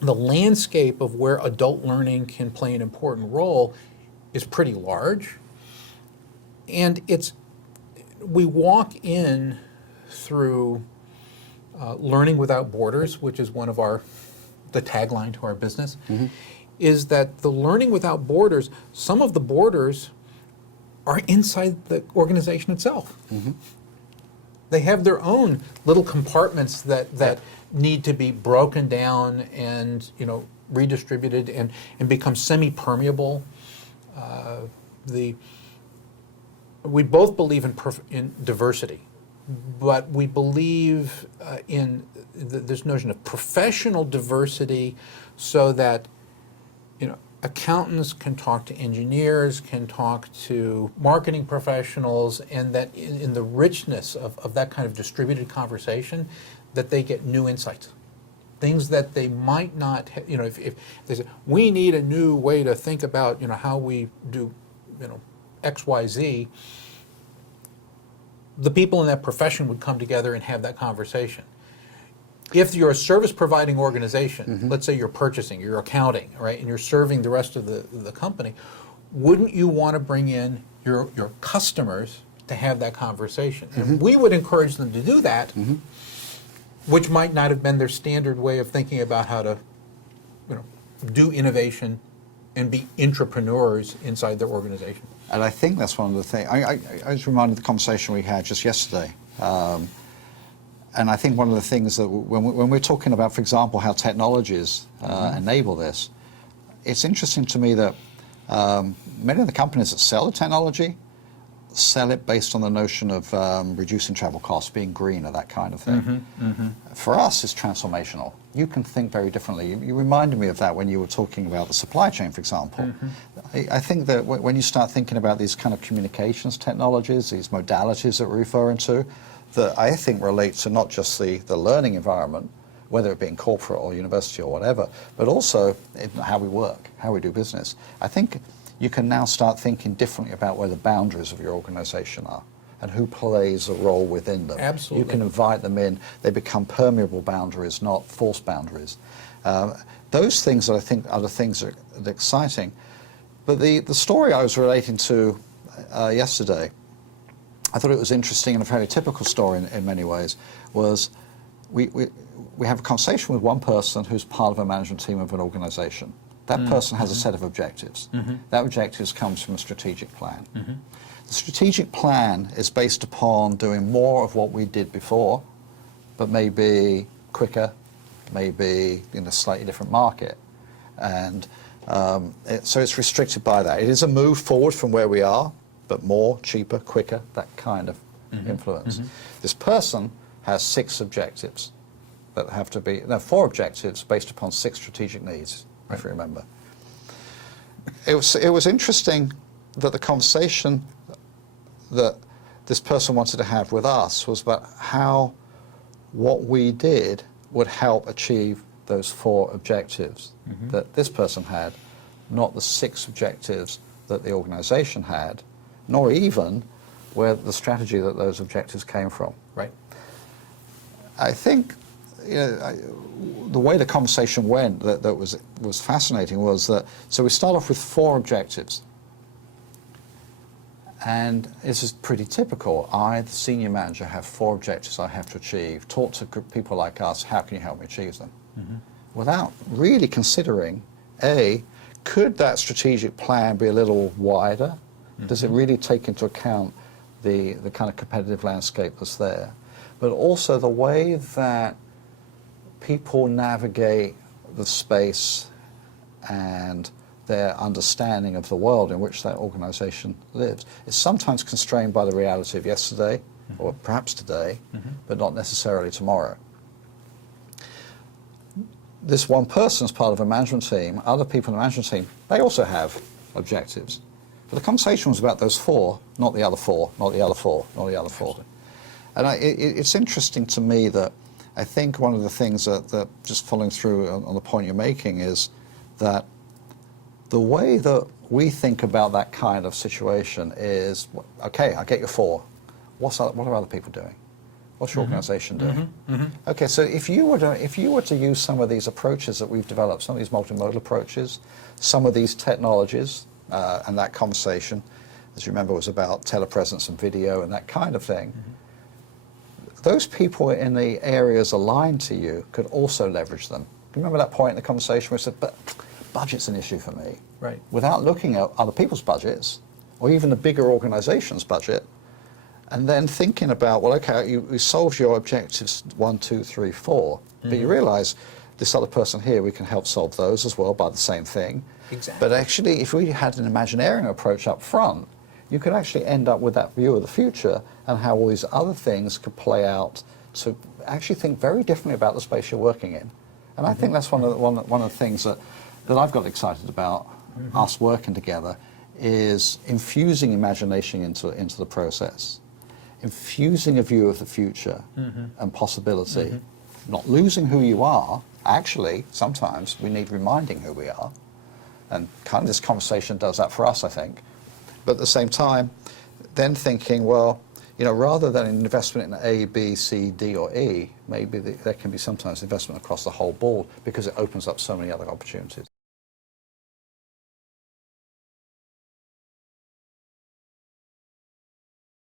the landscape of where adult learning can play an important role is pretty large. And we walk in through learning without borders, which is one of the tagline to our business, is that the learning without borders, some of the borders are inside the organization itself. They have their own little compartments that need to be broken down and redistributed and become semi-permeable. We both believe in diversity, but we believe in this notion of professional diversity, so that accountants can talk to engineers, can talk to marketing professionals, and that in the richness of that kind of distributed conversation, that they get new insights. Things that they might not, if they say, we need a new way to think about, how we do, X, Y, Z, the people in that profession would come together and have that conversation. If you're a service providing organization, let's say you're purchasing, you're accounting, right, and you're serving the rest of the company, wouldn't you want to bring in your customers to have that conversation? And we would encourage them to do that, which might not have been their standard way of thinking about how to do innovation and be entrepreneurs inside their organization. And I think that's one of the things. I was reminded of the conversation we had just yesterday. And I think one of the things that when we're talking about, for example, how technologies enable this, it's interesting to me that many of the companies that sell the technology sell it based on the notion of reducing travel costs, being greener, that kind of thing. For us, it's transformational. You can think very differently. You reminded me of that when you were talking about the supply chain, for example. I think that when you start thinking about these kind of communications technologies, these modalities that we're referring to, that I think relate to not just the learning environment, whether it be in corporate or university or whatever, but also in how we work, how we do business. I think you can now start thinking differently about where the boundaries of your organization are and who plays a role within them. Absolutely. You can invite them in. They become permeable boundaries, not forced boundaries. Those things that I think are the things that are exciting. But the story I was relating to yesterday, I thought it was interesting and a fairly typical story in many ways, was we have a conversation with one person who's part of a management team of an organization. That person has a set of objectives. That objectives comes from a strategic plan. The strategic plan is based upon doing more of what we did before, but maybe quicker, maybe in a slightly different market. And so it's restricted by that. It is a move forward from where we are, but more, cheaper, quicker, that kind of influence. This person has 6 objectives that have to be, no, 4 objectives based upon 6 strategic needs, if you remember. It was interesting that the conversation that this person wanted to have with us was about how what we did would help achieve those 4 objectives that this person had, not the 6 objectives that the organization had, nor even where the strategy that those objectives came from. Right. I think the way the conversation went that was fascinating was that, so we start off with 4 objectives. And this is pretty typical. I, the senior manager, have 4 objectives I have to achieve. Talk to people like us, how can you help me achieve them? Without really considering, A, could that strategic plan be a little wider? Does it really take into account the kind of competitive landscape that's there? But also the way that people navigate the space and their understanding of the world in which that organization lives is sometimes constrained by the reality of yesterday, or perhaps today, but not necessarily tomorrow. This one person is part of a management team. Other people in the management team, they also have objectives. But the conversation was about those 4, not the other 4, not the other 4, not the other 4. And it's interesting to me that I think one of the things that just following through on the point you're making is that the way that we think about that kind of situation is, okay, I get your 4. What are other people doing? What's your organization doing? Okay, so if you were to use some of these approaches that we've developed, some of these multimodal approaches, some of these technologies, and that conversation, as you remember, was about telepresence and video and that kind of thing. Those people in the areas aligned to you could also leverage them. Remember that point in the conversation where I said, but budget's an issue for me. Right. Without looking at other people's budgets, or even the bigger organization's budget, and then thinking about, well, okay, you solved your objectives 1, 2, 3, 4, but you realize this other person here, we can help solve those as well by the same thing. Exactly. But actually, if we had an Imagineering approach up front, you could actually end up with that view of the future and how all these other things could play out to actually think very differently about the space you're working in. And I think that's one of the things that I've got excited about us working together, is infusing imagination into the process, infusing a view of the future and possibility, not losing who you are. Actually, sometimes we need reminding who we are, and kind of this conversation does that for us, I think. But at the same time, then thinking, well, you know, rather than an investment in A, B, C, D, or E, maybe there can be sometimes investment across the whole board because it opens up so many other opportunities.